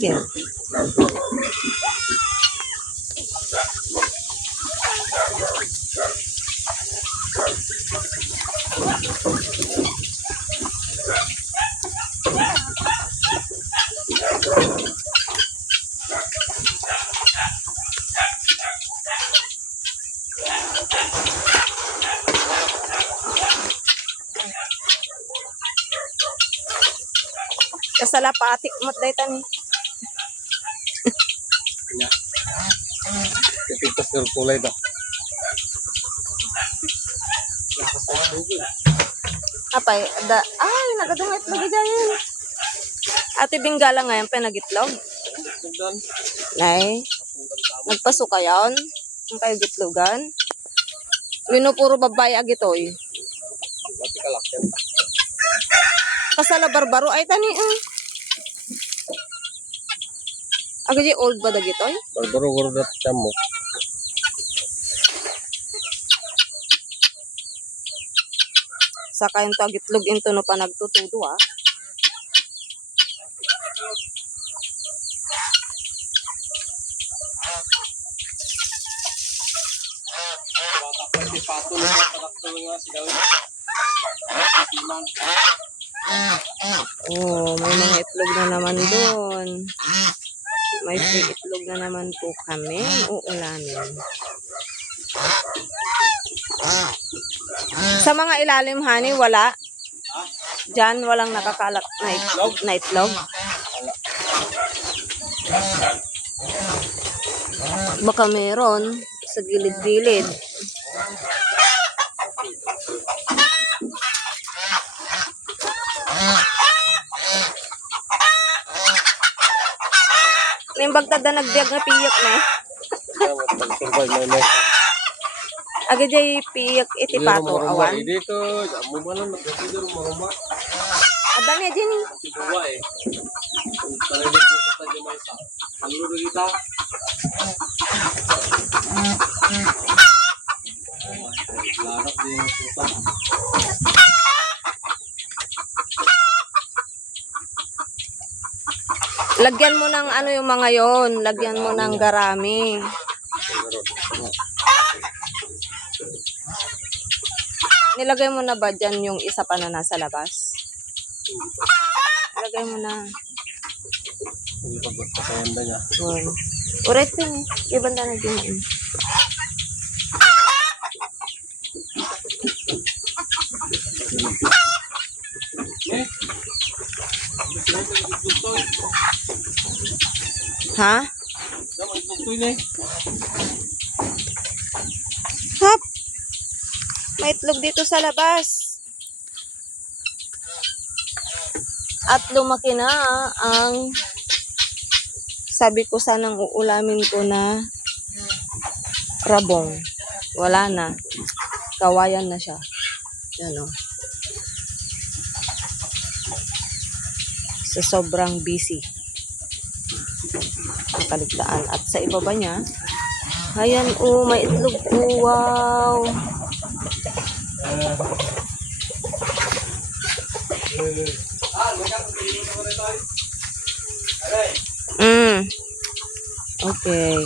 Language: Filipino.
Yan. Kasala patik mo't daytan ni. Tipitas ng kulay ba? Apay, ay, nagadungit lagi dyan. Ate Bingala ngayon, pinagitlog. Nay, nagpasok kayon. Ang kayo gitlogan. Wino puro babae agitoy. Kasala barbaro ay tani. Agadi old ba dagitoy? Barbaro dat camok. Saka yung tagitlog into no pa nagtutudo ah. Oh, may mga itlog na naman doon. May free itlog na naman po kami. Uulamin. Sa mga ilalim, honey, wala. Diyan, walang nakakalat na itlog. Baka meron sa gilid-gilid. Nimbagtad na nagbiag na piyak na. Aga jay piyak iti pato awan. Dito, mo man lang nagdito maruma. Ada ni jini. Dibawa eh. Para dito sa tayo may sa. Ano dito? Larap din sa. Lagyan mo ng ano yung mga yon, lagyan mo ng garami. Nilagay mo na ba dyan yung isa pa na nasa labas? Nilagay mo na. Uret yun. Ibanda na din. Ha? Hop! May itlog dito sa labas. At lumaki na ang sabi ko sanang uulamin ko na rabong. Wala na. Kawayan na siya. Yan o. Sa sobrang busy. Nakaligtaan. At sa ibaba niya, ayan o, may itlog po. Wow! Okay.